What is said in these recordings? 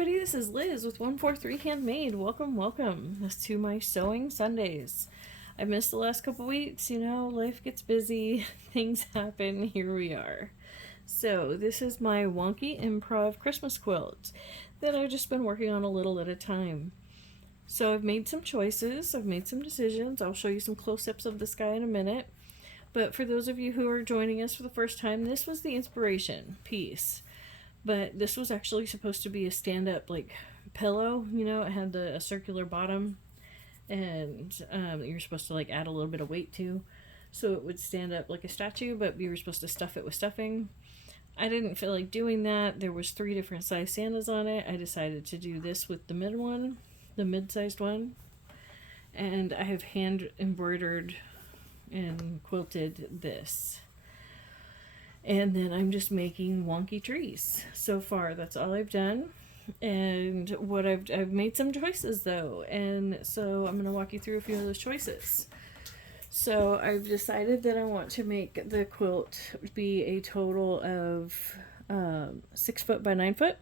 everybody, this is Liz with 143 Handmade. Welcome to my sewing Sundays. I missed the last couple weeks, life gets busy, things happen, here we are. So this is my Wonky improv Christmas quilt that I've just been working on a little at a time. So I've made some choices, I've made some decisions. I'll show you some close-ups of this guy in a minute. But for those of you who are joining us for the first time, this was the inspiration piece. But this was actually supposed to be a stand-up pillow. It had a circular bottom, and you're supposed to add a little bit of weight to, so it would stand up like a statue. But you were supposed to stuff it with stuffing. I didn't feel like doing that. There was 3 different size Santas on it. I decided to do this with the mid-sized one, and I have hand embroidered and quilted this. And then I'm just making wonky trees. So far, that's all I've done. And what I've made some choices though. And so I'm going to walk you through a few of those choices. So I've decided that I want to make the quilt be a total of 6 foot by 9 foot.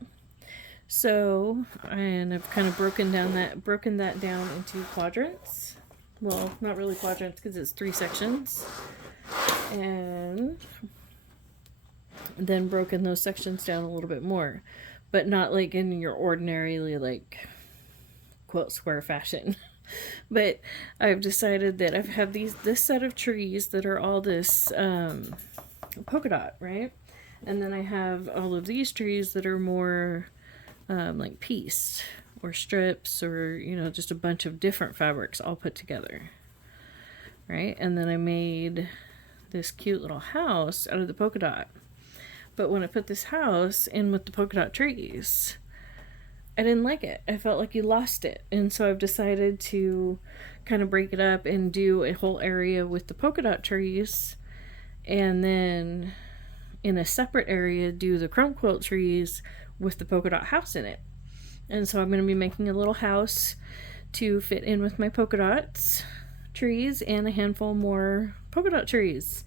So, and I've kind of broken that down into quadrants. Well, not really quadrants because it's 3 sections. And then broken those sections down a little bit more, but not like in your ordinarily quilt square fashion. But I've decided that I've had this set of trees that are all this polka dot, right? And then I have all of these trees that are more like pieced or strips, or just a bunch of different fabrics all put together, right? And then I made this cute little house out of the polka dot. But when I put this house in with the polka dot trees, I didn't like it. I felt like you lost it. And so I've decided to kind of break it up and do a whole area with the polka dot trees, and then in a separate area do the crumb quilt trees with the polka dot house in it. And so I'm going to be making a little house to fit in with my polka dots trees and a handful more polka dot trees.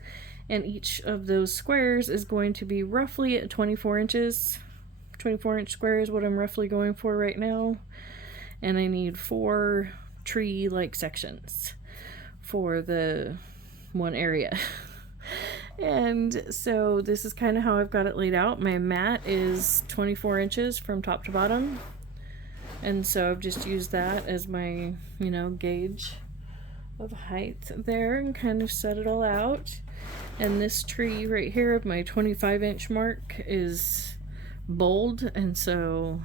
And each of those squares is going to be roughly at 24 inches. 24-inch square is what I'm roughly going for right now. And I need 4 tree-like sections for the one area. And so this is kind of how I've got it laid out. My mat is 24 inches from top to bottom. And so I've just used that as my, gauge of height there and kind of set it all out. And this tree right here of my 25-inch mark is bold, and so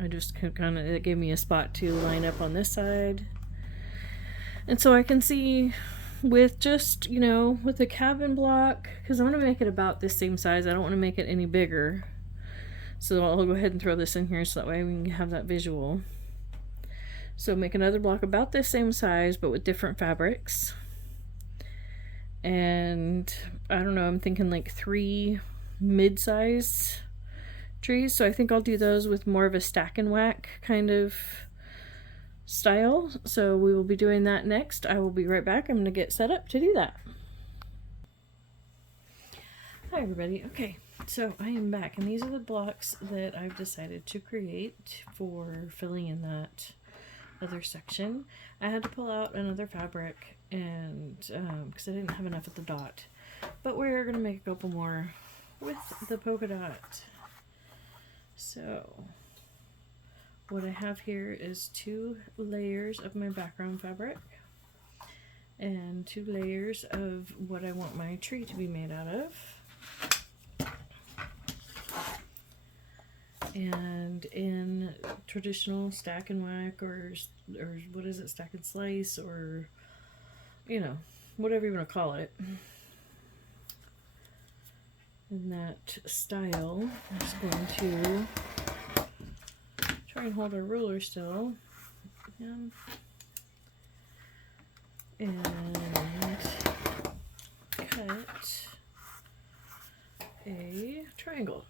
I just it gave me a spot to line up on this side. And so I can see with just, with the cabin block, because I'm going to make it about this same size. I don't want to make it any bigger. So I'll go ahead and throw this in here so that way we can have that visual. So make another block about this same size, but with different fabrics. And I don't know, I'm thinking 3 mid-size trees. So I think I'll do those with more of a stack and whack kind of style. So we will be doing that next. I will be right back. I'm going to get set up to do that. Hi everybody. Okay, so I am back, and these are the blocks that I've decided to create for filling in that other section. I had to pull out another fabric, and because I didn't have enough at the dot, but we're gonna make a couple more with the polka dot. So what I have here is 2 layers of my background fabric and 2 layers of what I want my tree to be made out of. And in traditional stack and whack, or what is it, stack and slice, or whatever you want to call it, in that style, I'm just going to try and hold our ruler still and cut a triangle.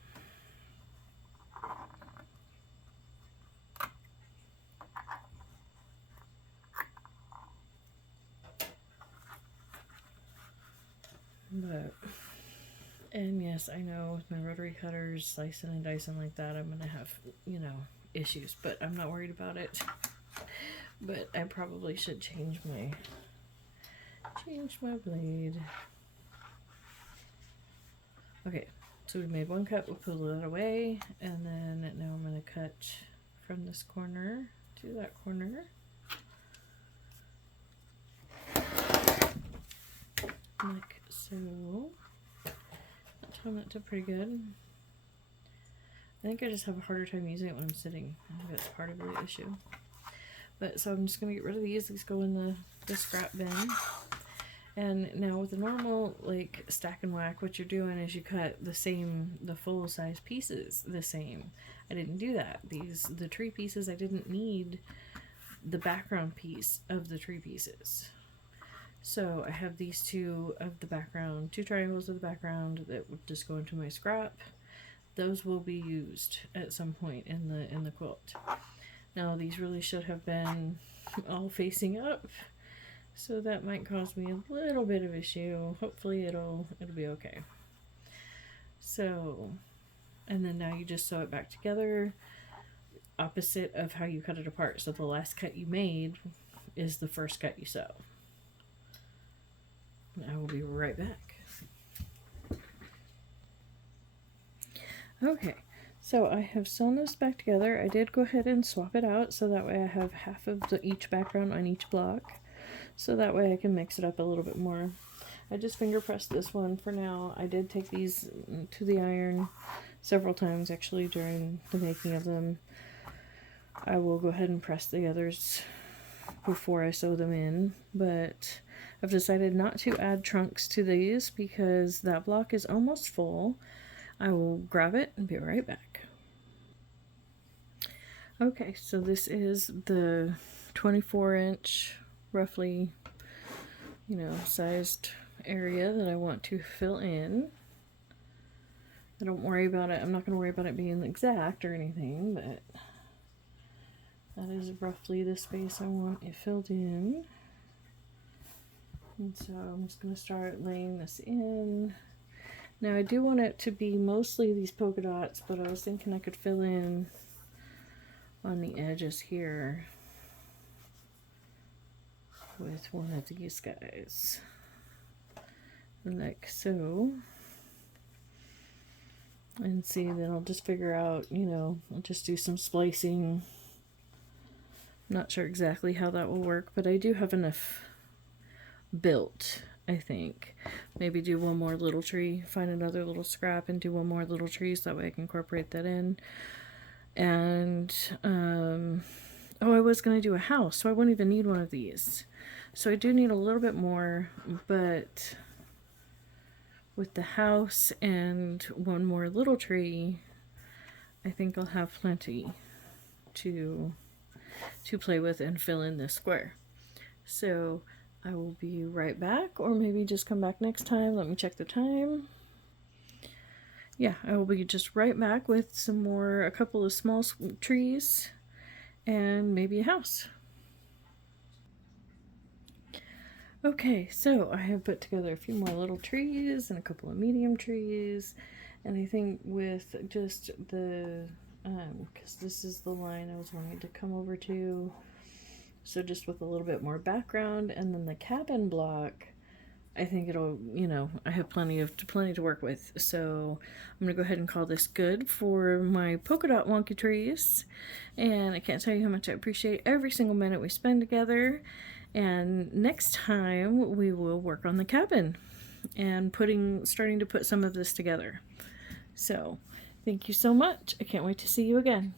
And yes, I know with my rotary cutters, slicing and dicing like that, I'm gonna have, issues, but I'm not worried about it. But I probably should change my blade. Okay, so we made one cut, we'll pull that away, and then now I'm going to cut from this corner to that corner. Like so. That did pretty good. I think I just have a harder time using it when I'm sitting. I think that's part of the issue. But so I'm just going to get rid of these. These go in the scrap bin. And now with the normal like stack and whack, what you're doing is you cut the full size pieces the same. I didn't do that. The tree pieces, I didn't need the background piece of the tree pieces. So I have these two of the background, two triangles of the background that would just go into my scrap. Those will be used at some point in the quilt. Now these really should have been all facing up, so that might cause me a little bit of issue. Hopefully it'll be okay. So, and then now you just sew it back together, opposite of how you cut it apart. So the last cut you made is the first cut you sew. I will be right back. Okay, so I have sewn this back together. I did go ahead and swap it out so that way I have half of each background on each block. So that way I can mix it up a little bit more. I just finger pressed this one for now. I did take these to the iron several times actually during the making of them. I will go ahead and press the others before I sew them in, but I've decided not to add trunks to these because that block is almost full. I will grab it and be right back. Okay, so this is the 24-inch, roughly, sized area that I want to fill in. I don't worry about it. I'm not going to worry about it being exact or anything, but that is roughly the space I want it filled in. And so I'm just going to start laying this in. Now I do want it to be mostly these polka dots, but I was thinking I could fill in on the edges here with one of these guys, like so. And see, then I'll just figure out, I'll just do some splicing. Not sure exactly how that will work, but I do have enough built, I think. Maybe do one more little tree, find another little scrap and do one more little tree so that way I can incorporate that in. And, oh, I was going to do a house, so I wouldn't even need one of these. So I do need a little bit more, but with the house and one more little tree, I think I'll have plenty to play with and fill in this square. So I will be right back, or maybe just come back next time. Let me check the time. Yeah, I will be just right back with a couple of small trees and maybe a house. Okay, so I have put together a few more little trees and a couple of medium trees, and I think with just the because this is the line I was wanting to come over to, so just with a little bit more background and then the cabin block, I think it'll, I have plenty to work with. So I'm gonna go ahead and call this good for my polka dot wonky trees, and I can't tell you how much I appreciate every single minute we spend together. And next time we will work on the cabin and starting to put some of this together. So thank you so much. I can't wait to see you again.